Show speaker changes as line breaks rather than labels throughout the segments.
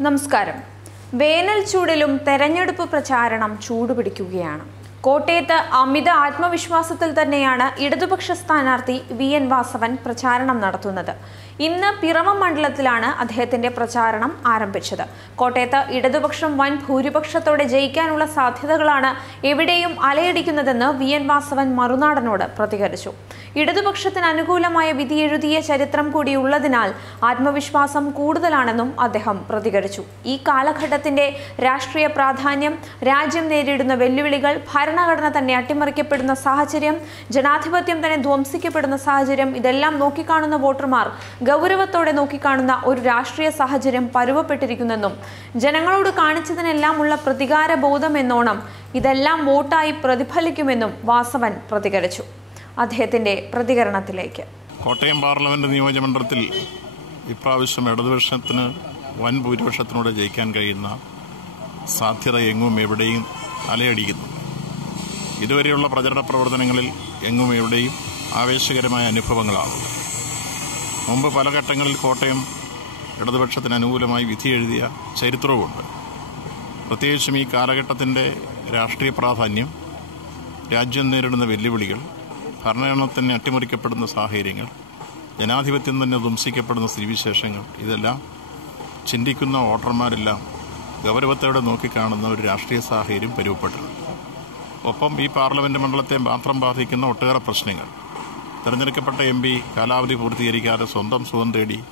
നമസ്കാരം. വേനൽ ചൂടിലും തെരഞ്ഞെടുപ്പ് പ്രചാരണം ചൂടുപിടിക്കുകയാണ്. കോട്ടയത്ത് അമിത ആത്മവിശ്വാസത്തിൽ തന്നെയാണ് ഇടതുപക്ഷ സ്ഥാനാർത്ഥി വി എൻ വാസവൻ പ്രചാരണം നടത്തുന്നത്. ഇന്ന് പിറവം മണ്ഡലത്തിലാണ് അദ്ദേഹത്തിന്റെ പ്രചാരണം ആരംഭിച്ചത്. കോട്ടയത്ത് ഇടതുപക്ഷം വൻ ഭൂരിപക്ഷത്തോടെ ജയിക്കാനുള്ള സാധ്യതകളാണ് എവിടെയും അലയടിക്കുന്നതെന്ന് വി എൻ വാസവൻ മറുനാടനോട് പ്രതികരിച്ചു. ഇടതുപക്ഷത്തിന് അനുകൂലമായ വിധി എഴുതിയ ചരിത്രം കൂടിയുള്ളതിനാൽ ആത്മവിശ്വാസം കൂടുതലാണെന്നും അദ്ദേഹം പ്രതികരിച്ചു. ഈ കാലഘട്ടത്തിന്റെ രാഷ്ട്രീയ പ്രാധാന്യം രാജ്യം നേരിടുന്ന വെല്ലുവിളികൾ ഭരണഘടന തന്നെ അട്ടിമറിക്കപ്പെടുന്ന സാഹചര്യം ജനാധിപത്യം തന്നെ ധ്വംസിക്കപ്പെടുന്ന സാഹചര്യം ഇതെല്ലാം നോക്കിക്കാണുന്ന വോട്ടർമാർ ഗൗരവത്തോടെ നോക്കിക്കാണുന്ന ഒരു രാഷ്ട്രീയ സാഹചര്യം പരുവപ്പെട്ടിരിക്കുന്നെന്നും ജനങ്ങളോട് കാണിച്ചതിനെല്ലാം ഉള്ള പ്രതികാര ബോധം എന്നോണം ഇതെല്ലാം വോട്ടായി പ്രതിഫലിക്കുമെന്നും വാസവൻ പ്രതികരിച്ചു. അദ്ദേഹത്തിന്റെ പ്രതികരണത്തിലേക്ക്.
കോട്ടയം പാർലമെന്റ് നിയോജകമണ്ഡലത്തിൽ ഇപ്രാവശ്യം ഇടതുപക്ഷത്തിന് വൻ ഭൂരിപക്ഷത്തിനൂടെ ജയിക്കാൻ കഴിയുന്ന സാധ്യത എങ്ങും എവിടെയും അലയടിക്കുന്നു ഇതുവരെയുള്ള പ്രചരണ പ്രവർത്തനങ്ങളിൽ എങ്ങും എവിടെയും ആവേശകരമായ അനുഭവങ്ങളാണ് മുമ്പ് പല ഘട്ടങ്ങളിൽ കോട്ടയം ഇടതുപക്ഷത്തിന് അനുകൂലമായി വിധിയെഴുതിയ ചരിത്രവുമുണ്ട്. പ്രത്യേകിച്ചും ഈ കാലഘട്ടത്തിന്റെ രാഷ്ട്രീയ പ്രാധാന്യം രാജ്യം നേരിടുന്ന വെല്ലുവിളികൾ ഭരണഘടനത്തിന് അട്ടിമറിക്കപ്പെടുന്ന സാഹചര്യങ്ങൾ ജനാധിപത്യം തന്നെ ധ്വംസിക്കപ്പെടുന്ന സ്ഥിതിവിശേഷങ്ങൾ ഇതെല്ലാം ചിന്തിക്കുന്ന വോട്ടർമാരെല്ലാം ഗൗരവത്തോടെ നോക്കിക്കാണുന്ന ഒരു രാഷ്ട്രീയ സാഹചര്യം പരുവപ്പെട്ടിട്ടുണ്ട്. ഒപ്പം ഈ പാർലമെന്റ് മണ്ഡലത്തെ മാത്രം ബാധിക്കുന്ന ഒട്ടേറെ പ്രശ്നങ്ങൾ. തിരഞ്ഞെടുക്കപ്പെട്ട എം പി കാലാവധി പൂർത്തീകരിക്കാതെ സ്വന്തം സുഖം തേടി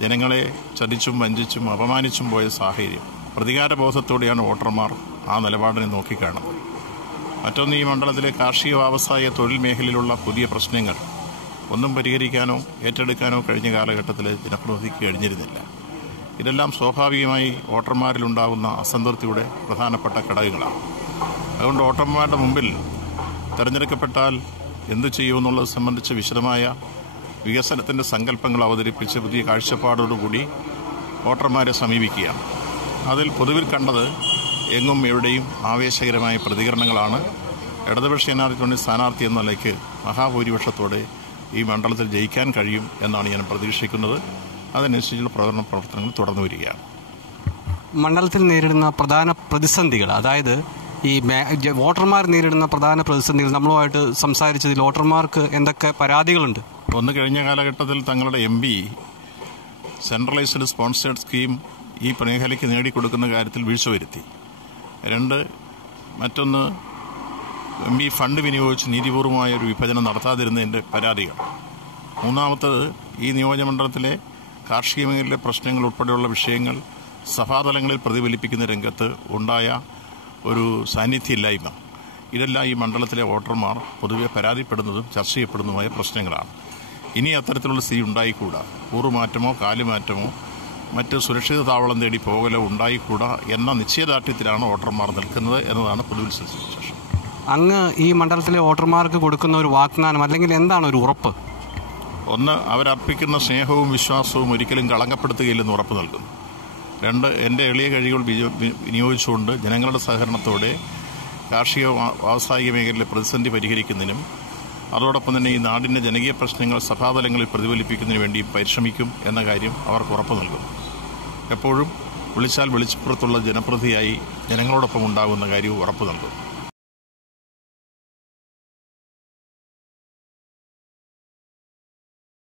ജനങ്ങളെ ചതിച്ചും വഞ്ചിച്ചും അപമാനിച്ചും പോയ സാഹചര്യം. പ്രതികാരബോധത്തോടെയാണ് വോട്ടർമാർ ആ നിലപാടിനെ നോക്കിക്കാണുന്നത്. മറ്റൊന്ന് ഈ മണ്ഡലത്തിലെ കാർഷിക വ്യവസായ തൊഴിൽ മേഖലയിലുള്ള പുതിയ പ്രശ്നങ്ങൾ. ഒന്നും പരിഹരിക്കാനോ ഏറ്റെടുക്കാനോ കഴിഞ്ഞ കാലഘട്ടത്തിൽ ജനപ്രതിനിധിക്ക് കഴിഞ്ഞിരുന്നില്ല. ഇതെല്ലാം സ്വാഭാവികമായി വോട്ടർമാരിലുണ്ടാകുന്ന അസംതൃപ്തിയുടെ പ്രധാനപ്പെട്ട ഘടകങ്ങളാണ്. അതുകൊണ്ട് വോട്ടർമാരുടെ മുമ്പിൽ തിരഞ്ഞെടുക്കപ്പെട്ടാൽ എന്തു ചെയ്യുമെന്നുള്ളത് സംബന്ധിച്ച് വിശദമായ വികസനത്തിന്റെ സങ്കല്പങ്ങൾ അവതരിപ്പിച്ച് പുതിയ കാഴ്ചപ്പാടോടുകൂടി വോട്ടർമാരെ സമീപിക്കുകയാണ്. അതിൽ പൊതുവിൽ കണ്ടത് എങ്ങും എവിടെയും ആവേശകരമായ പ്രതികരണങ്ങളാണ്. ഇടതുപക്ഷ ജനാധിപത്യ സ്ഥാനാർത്ഥി എന്ന നിലയ്ക്ക് മഹാഭൂരിപക്ഷത്തോടെ ഈ മണ്ഡലത്തിൽ ജയിക്കാൻ കഴിയും എന്നാണ് ഞാൻ പ്രതീക്ഷിക്കുന്നത്. അതനുസരിച്ചുള്ള പ്രചരണ പ്രവർത്തനങ്ങൾ തുടർന്നു വരികയാണ്.
മണ്ഡലത്തിൽ നേരിടുന്ന പ്രധാന പ്രതിസന്ധികൾ അതായത് ഈ വോട്ടർമാർ നേരിടുന്ന പ്രധാന പ്രതിസന്ധികൾ നമ്മളുമായിട്ട് സംസാരിച്ചതിൽ വോട്ടർമാർക്ക് എന്തൊക്കെ പരാതികളുണ്ട്?
ഒന്ന് കഴിഞ്ഞ കാലഘട്ടത്തിൽ തങ്ങളുടെ M P centralised sponsored scheme ഈ മേഖലയ്ക്ക് നേടിക്കൊടുക്കുന്ന കാര്യത്തിൽ വീഴ്ച വരുത്തി. രണ്ട് മറ്റൊന്ന് എം പി ഫണ്ട് വിനിയോഗിച്ച് നീതിപൂർവമായ ഒരു വിഭജനം നടത്താതിരുന്നതിന്റെ പരാതികൾ. മൂന്നാമത്തത് ഈ നിയോജകമണ്ഡലത്തിലെ കാർഷിക മേഖലയിലെ പ്രശ്നങ്ങൾ ഉൾപ്പെടെയുള്ള വിഷയങ്ങൾ സഭാതലങ്ങളിൽ പ്രതിഫലിപ്പിക്കുന്ന രംഗത്ത് ഉണ്ടായ ഒരു സാന്നിധ്യമില്ലായ്മ. ഇതെല്ലാം ഈ മണ്ഡലത്തിലെ വോട്ടർമാർ പൊതുവെ പരാതിപ്പെടുന്നതും ചർച്ച ചെയ്യപ്പെടുന്നതുമായ പ്രശ്നങ്ങളാണ്. ഇനി അത്തരത്തിലുള്ള സ്ഥിതി ഉണ്ടായിക്കൂടാ. കൂറുമാറ്റമോ കാലുമാറ്റമോ മറ്റ് സുരക്ഷിത താവളം തേടി പോകലോ ഉണ്ടായിക്കൂടാ എന്ന നിശ്ചയദാർഢ്യത്തിലാണ് വോട്ടർമാർ നിൽക്കുന്നത് എന്നതാണ് പൊതുവിൽ ശേഷം
അങ്ങ് ഈ മണ്ഡലത്തിലെ വോട്ടർമാർക്ക് കൊടുക്കുന്ന ഒരു വാഗ്ദാനം അല്ലെങ്കിൽ എന്താണ് ഒരു ഉറപ്പ്?
ഒന്ന് അവരർപ്പിക്കുന്ന സ്നേഹവും വിശ്വാസവും ഒരിക്കലും കളങ്കപ്പെടുത്തുകയില്ലെന്ന് ഉറപ്പ് നൽകുന്നു. രണ്ട് എന്റെ എളിയ കഴിവുകൾ വിനിയോ- വിനിയോഗിച്ചുകൊണ്ട് ജനങ്ങളുടെ സഹകരണത്തോടെ കാർഷിക വ്യ- വ്യാവസായിക മേഖലയിലെ പ്രതിസന്ധി പരിഹരിക്കുന്നതിനും അതോടൊപ്പം തന്നെ ഈ നാടിന്റെ ജനകീയ പ്രശ്നങ്ങൾ സഭാതലങ്ങളിൽ പ്രതിഫലിപ്പിക്കുന്നതിന് വേണ്ടി പരിശ്രമിക്കും എന്ന കാര്യം അവർക്ക് ഉറപ്പ് നൽകും. എപ്പോഴും വിളിച്ചാൽ വിളിച്ചപ്പുറത്തുള്ള ജനപ്രതിയായി ജനങ്ങളോടൊപ്പം ഉണ്ടാകുന്ന കാര്യവും ഉറപ്പ് നൽകുന്നു